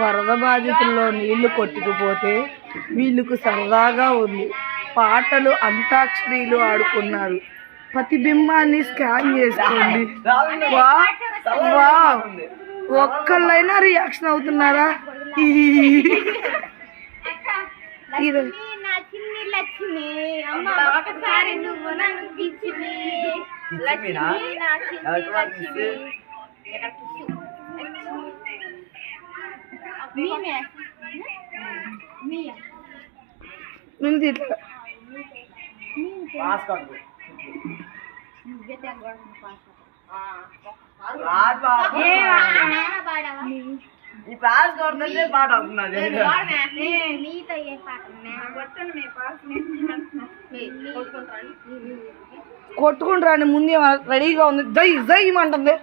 వరద బాధితుల్లో నీళ్లు కొట్టుకుపోతే వీళ్ళకు సరదాగా ఉంది. పాటలు అంతాక్షరీలు ఆడుకున్నారు. ప్రతిబింబాన్ని స్కాన్ చేసుకోండి. వావ్, ఒక్కళ్ళైనా రియాక్షన్ అవుతున్నారా? కొట్టుకుంటారా అని ముందే రెడీగా ఉంది. జై జై అంటుంది.